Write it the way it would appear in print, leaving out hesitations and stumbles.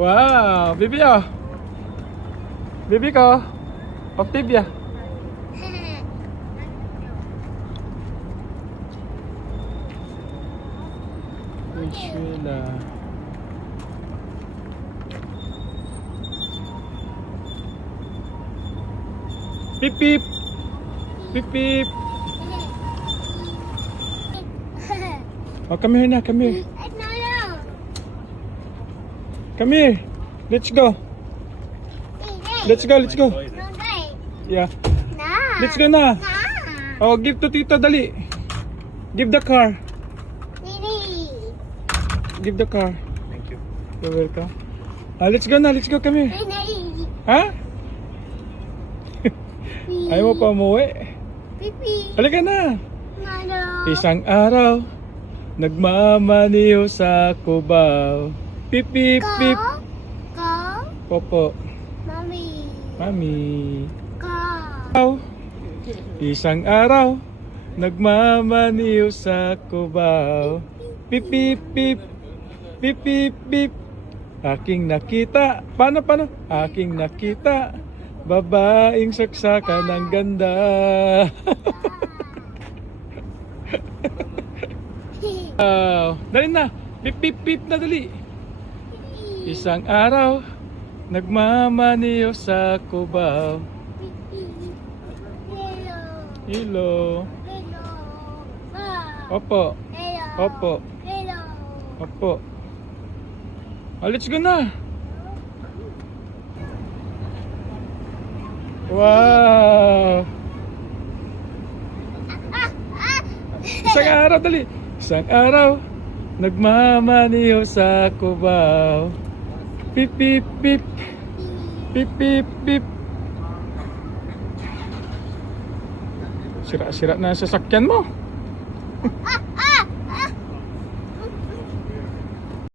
Wow, Bibi oh. Bibi ko. Octavia. Sheila. Pip pip. Pip pip. Oh, come here na, come here. Come here. Let's go. Let's go, let's go. Yeah. Let's go na. Oh, give to Tito, dali. Give the car. Give the car. Thank you. You're welcome. Let's go na, let's go. Come here. Ha? Ayaw mo pa umuwi? Halika na. Isang araw, nagmamaniho sa Cubao. Pip pip pip. Popo. Mami. Isang araw, nagmamaniho sa Cubao. Pip pip pip. Pip pip pip. Aking nakita. Paano? Aking nakita. Babaeng saksakan ng ganda. Dali na. Pip pip pip na dali. Isang araw, nagmamaniho sa Cubao. Hello. Opo. Opo. Opo. Let's go na. Wow. Isang araw, dali. Isang araw, nagmamaniho sa Cubao. Pip pip pip. Pip pip pip. Sira-sira na ang sasakyan mo.